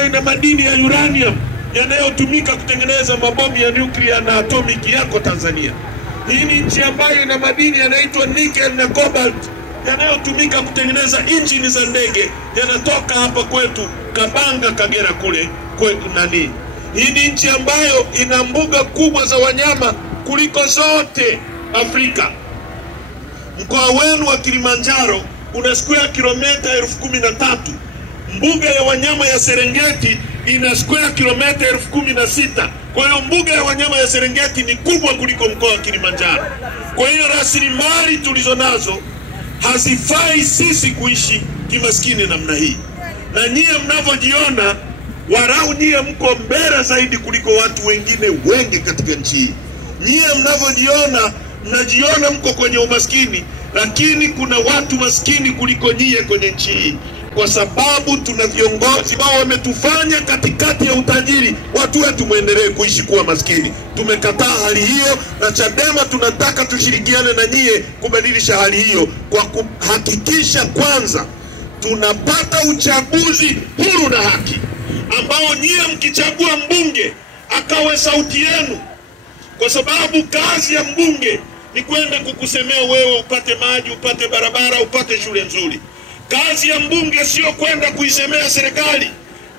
ina madini ya uranium yanayotumika kutengeneza mabomu ya nuclear na atomic yako Tanzania. Hii ni nchi ambayo ina madini yanaitwa nickel na cobalt yanayotumika kutengeneza injini za ndege, yanatoka hapa kwetu Kabanga, Kagera kule kwetu nani. Hii ni nchi ambayo ina mbuga kubwa za wanyama kuliko zote Afrika. Mkoa wenu wa Kilimanjaro una square kilomita 13,000. Mbuga ya wanyama ya Serengeti ina square kilomita 16,000. Kwa hiyo mbuga ya wanyama ya Serengeti ni kubwa kuliko mkoa wa Kilimanjaro. Kwa hiyo rasilimali tulizonazo hazifai sisi kuishi kimaskini namna hii. Na nyie mnavyojiona, warau nyie mko mbele zaidi kuliko watu wengine wengi katika nchi hii. Nyie mnavyojiona, mnajiona mko kwenye umaskini, lakini kuna watu maskini kuliko nyie kwenye nchi hii. Kwa sababu tuna viongozi ambao wametufanya katikati ya utajiri watu wetu muendelee kuishi kuwa maskini. Tumekataa hali hiyo, na Chadema tunataka tushirikiane na nyie kubadilisha hali hiyo kwa kuhakikisha kwanza tunapata uchaguzi huru na haki, ambao nyie mkichagua mbunge akawe sauti yenu, kwa sababu kazi ya mbunge ni kwenda kukusemea wewe upate maji, upate barabara, upate shule nzuri. Kazi ya mbunge sio kwenda kuisemea serikali.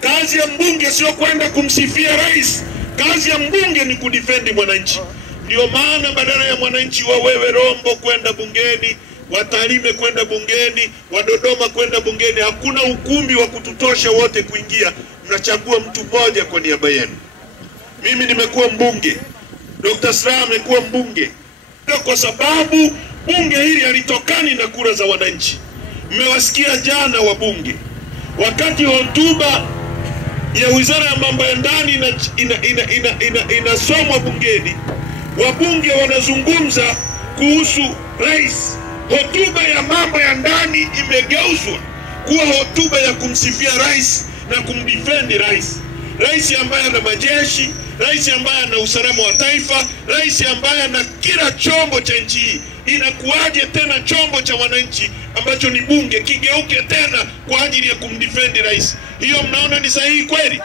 Kazi ya mbunge sio kwenda kumsifia rais. Kazi ya mbunge ni kudefend mwananchi. Ndio maana badala ya mwananchi wa wewe Rombo kwenda bungeni, wa Tarime kwenda bungeni, wa Dodoma kwenda bungeni, hakuna ukumbi wa kututosha wote kuingia. Mnachagua mtu mmoja kwa niaba yenu. Mimi nimekuwa mbunge, Dr. Slaa amekuwa mbunge. Kwa sababu bunge hili halitokani na kura za wananchi. Mmewasikia jana wabunge wakati hotuba ya Wizara ya Mambo ya Ndani inasomwa bungeni, wabunge wanazungumza kuhusu rais. Hotuba ya mambo ya ndani imegeuzwa kuwa hotuba ya kumsifia rais na kumdefend rais. Rais ambaye ana majeshi, rais ambaye ana usalama wa taifa, rais ambaye ana kila chombo cha nchi hii. Inakuwaje tena chombo cha wananchi ambacho ni bunge kigeuke tena kwa ajili ya kumdefend rais? Hiyo mnaona ni sahihi kweli?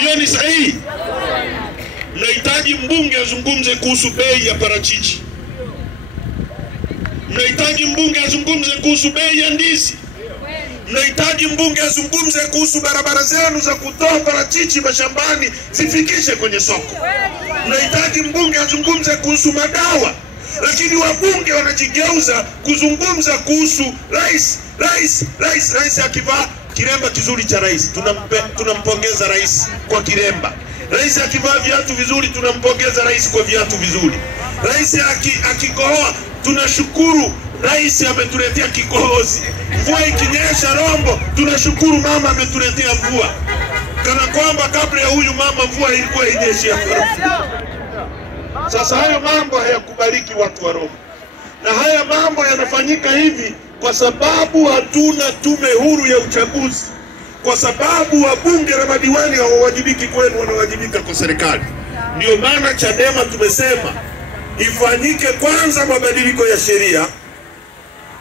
Hiyo ni sahihi? Mnahitaji mbunge azungumze kuhusu bei ya parachichi. Mnahitaji mbunge azungumze kuhusu bei ya ndizi. Mnahitaji mbunge azungumze kuhusu barabara zenu za kutoa parachichi mashambani zifikishe kwenye soko. Mnahitaji mbunge azungumze kuhusu madawa. Lakini wabunge wanajigeuza kuzungumza kuhusu rais. Rais akivaa kiremba kizuri cha rais, tunampongeza rais kwa kiremba. Rais akivaa viatu vizuri, tunampongeza rais kwa viatu vizuri. Rais akikohoa, tunashukuru rais ametuletea kikohozi. Mvua ikinyesha Rombo, tunashukuru mama ametuletea mvua. Kana kwamba kabla ya huyu mama mvua ilikuwa inyeshe hapa. Sasa hayo mambo hayakubaliki watu wa Rombo. Na haya mambo yanafanyika hivi kwa sababu hatuna tume huru ya uchaguzi. Kwa sababu wabunge na madiwani hawawajibiki kwenu, wanawajibika kwa serikali. Ndio maana Chadema tumesema ifanyike kwanza mabadiliko ya sheria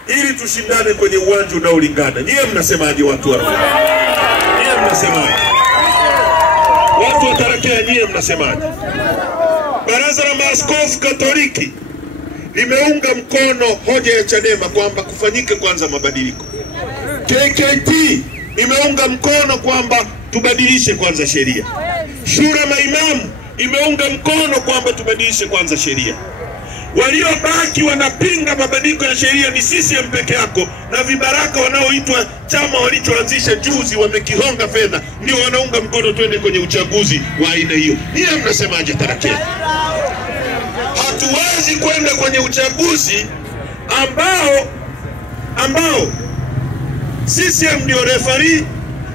ili tushindane kwenye uwanja unaolingana. Nyie mnasemaje watu wa Rombo? Nyie mnasemaje? Watu wa Tarakea nyie mnasemaje? Baraza la Maaskofu Katoliki limeunga mkono hoja ya Chadema kwamba kufanyike kwanza mabadiliko. KKT imeunga mkono kwamba tubadilishe kwanza sheria. Shura maimamu imeunga mkono kwamba tubadilishe kwanza sheria. Waliobaki wanapinga mabadiliko ya sheria ni CCM peke yako, na vibaraka wanaoitwa chama walichoanzisha juzi wamekihonga fedha, ndio wanaunga mkono twende kwenye uchaguzi wa aina hiyo. Nyie mnasemaje Tarakea? Hatuwezi kwenda kwenye uchaguzi ambao CCM ndio referee,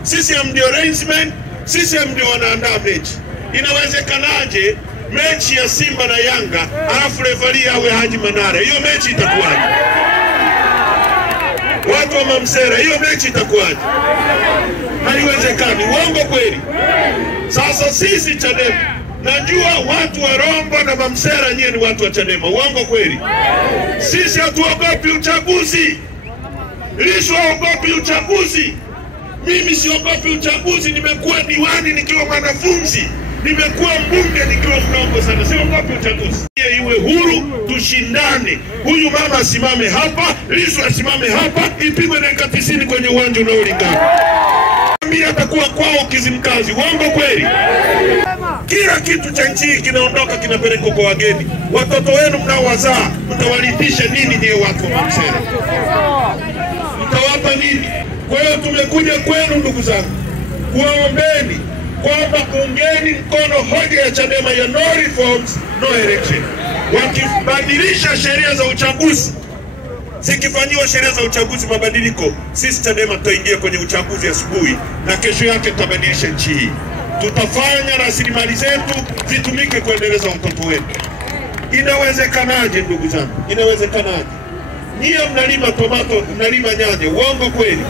CCM ndio linesman, CCM ndio wanaandaa mechi. Inawezekanaje mechi ya Simba na Yanga alafu referee awe Haji Manara? Hiyo mechi itakuwaje? Watu wa Mamsera, hiyo mechi itakuwaje? Haiwezekani. Uongo kweli? Sasa sisi Chadema, najua watu wa Rombo na Mamsera nyie ni watu wa Chadema. Uongo kweli? Sisi hatuogopi uchaguzi. Lissu haogopi uchaguzi. Mimi siogopi uchaguzi, nimekuwa diwani nikiwa mwanafunzi, nimekuwa mbunge nikiwa mdogo sana. Siogopi uchaguzi. Iwe huru, tushindane. Huyu mama asimame hapa, Lissu asimame hapa, ipigwe dakika 90 kwenye uwanja unaolingana. Mimi atakuwa kwao Kizimkazi. Uongo kweli? Kila kitu cha nchi kinaondoka kinapelekwa kwa wageni. Watoto wenu mnaowazaa mtawalithisha nini ndiye watu wa Mamsera? Mtawapa nini? Kwa hiyo tumekuja kwenu ndugu zangu kuwaombeni kwamba ungeni mkono hoja ya Chadema ya no reforms no election. Wakibadilisha sheria za uchaguzi, zikifanyiwa sheria za uchaguzi mabadiliko, sisi Chadema tutaingia kwenye uchaguzi asubuhi na kesho yake tutabadilisha nchi hii. Tutafanya rasilimali zetu zitumike kuendeleza watoto wetu. Inawezekanaje ndugu zangu? Inawezekanaje? Nyie mnalima tomato, mnalima nyanya. Uongo kweli?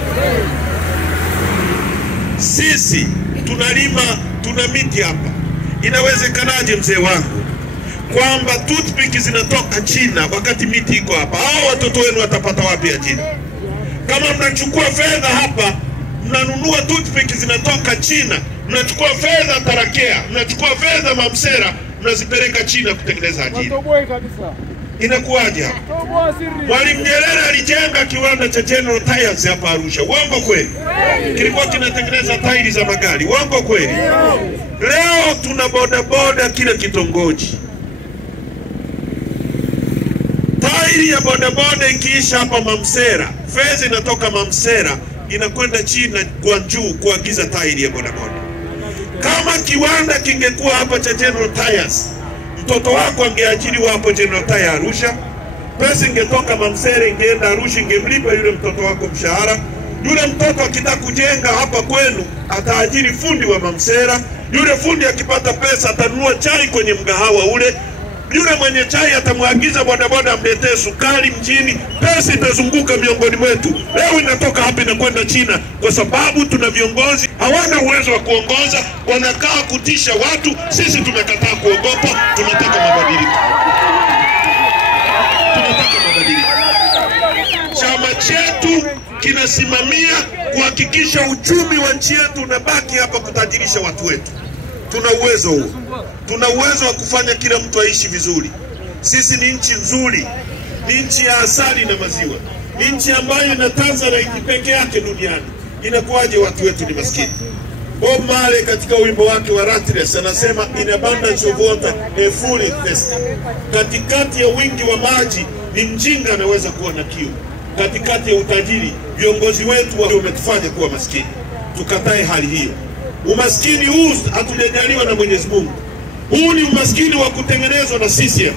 Sisi tuna miti hapa. Inawezekanaje mzee wangu kwamba toothpick zinatoka China wakati miti iko hapa? Hao watoto wenu watapata wapi ajira? Kama mnachukua fedha hapa, mnanunua toothpick zinatoka China, mnachukua fedha Tarakea, mnachukua fedha Mamsera, mnazipeleka China kutengeneza ajira. Inakuwaje hapa? Mwalimu Nyerere alijenga kiwanda cha General Tyres hapa Arusha. Uongo kweli? Kilikuwa kinatengeneza tairi za magari. Uongo kweli? Leo tuna bodaboda kila kitongoji. Tairi ya bodaboda ikiisha hapa Mamsera, fedha inatoka Mamsera inakwenda China Guangzhou kuagiza tairi ya bodaboda. Kama kiwanda kingekuwa hapa cha General Tyres, mtoto wako angeajiriwa hapo General Tyres Arusha, pesa ingetoka Mamsera ingeenda Arusha, ingemlipa yule mtoto wako mshahara. Yule mtoto akitaka kujenga hapa kwenu ataajiri fundi wa Mamsera. Yule fundi akipata pesa atanunua chai kwenye mgahawa ule. Yule mwenye chai atamwagiza bodaboda amletee sukari mjini. Pesa itazunguka miongoni mwetu. Leo inatoka hapa inakwenda China kwa sababu tuna viongozi hawana uwezo wa kuongoza, wanakaa kutisha watu. Sisi tumekataa kuogopa, tunataka mabadiliko. Tunataka mabadiliko. Chama chetu kinasimamia kuhakikisha uchumi wa nchi yetu unabaki hapa kutajirisha watu wetu. Tuna uwezo huo. Tuna uwezo wa kufanya kila mtu aishi vizuri. Sisi ni nchi nzuri. Ni nchi ya asali na maziwa. Ni nchi ambayo ina Tanzanite peke yake duniani. Inakuwaje watu wetu ni maskini? Bob Marley katika wimbo wake wa Rattles anasema in abundance of water a fool is thirsty. Katikati ya wingi wa maji ni mjinga anaweza kuwa na kiu. Katikati ya utajiri viongozi wetu wametufanya kuwa maskini. Tukatae hali hiyo. Umaskini huu hatujajaliwa na Mwenyezi Mungu. Huu ni umaskini wa kutengenezwa na CCM.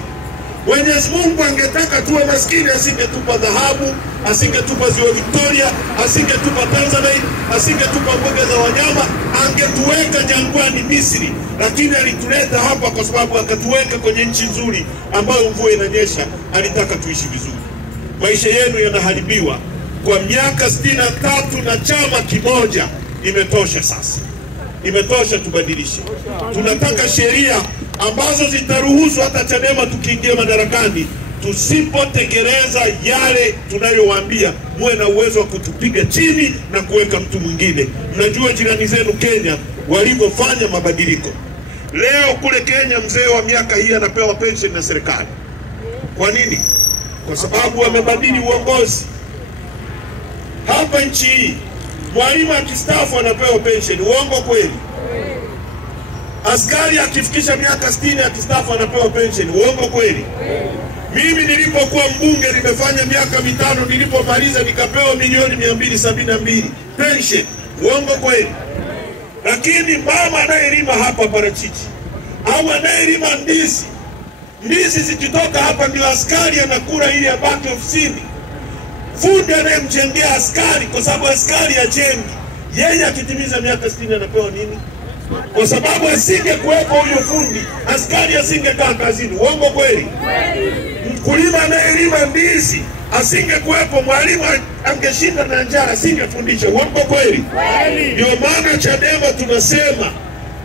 Mwenyezi Mungu angetaka tuwe maskini, asingetupa dhahabu, asingetupa ziwa Victoria, asingetupa Tanzanite, asingetupa mbuga za wanyama, angetuweka jangwani Misri. Lakini alituleta hapa kwa sababu akatuweka kwenye nchi nzuri ambayo mvua inanyesha. Alitaka tuishi vizuri. Maisha yenu yanaharibiwa kwa miaka 63 na chama kimoja. Imetosha sasa. Imetosha, tubadilishe. Tunataka sheria ambazo zitaruhusu hata Chadema tukiingia madarakani, tusipotekeleza yale tunayowaambia, muwe na uwezo wa kutupiga chini na kuweka mtu mwingine. Mnajua jirani zenu Kenya walivyofanya mabadiliko. Leo kule Kenya mzee wa miaka hii anapewa pension na serikali. Kwa nini? Kwa sababu amebadili uongozi. Hapa nchi hii mwalimu akistaafu anapewa pension. Uongo kweli? Askari akifikisha miaka 60 akistaafu anapewa pension. Uongo kweli? Mimi nilipokuwa mbunge nimefanya miaka 5, nilipomaliza nikapewa milioni 272 pension. Uongo kweli? Lakini mama anayelima hapa parachichi au anayelima ndizi zikitoka hapa ndio askari anakula ili abaki ofisini. Fundi anayemjengea askari, kwa sababu askari ajengi, yeye akitimiza miaka 60 anapewa nini? Kwa sababu asingekuwepo huyo fundi, askari asingekaa kazini. Uongo kweli? Mkulima anayelima ndizi asingekuwepo, mwalimu angeshinda na njaa, asingefundisha. Uongo kweli? Ndio maana Chadema tunasema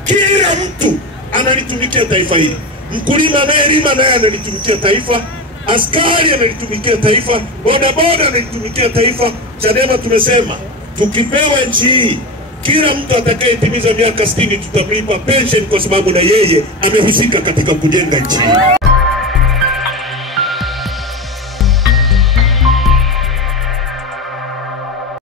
kila mtu analitumikia taifa hili. Mkulima anayelima naye analitumikia taifa, askari analitumikia taifa, bodaboda analitumikia taifa. Chadema tumesema tukipewa nchi hii, kila mtu atakayetimiza miaka 60 tutamlipa pension, kwa sababu na yeye amehusika katika kujenga nchi hii.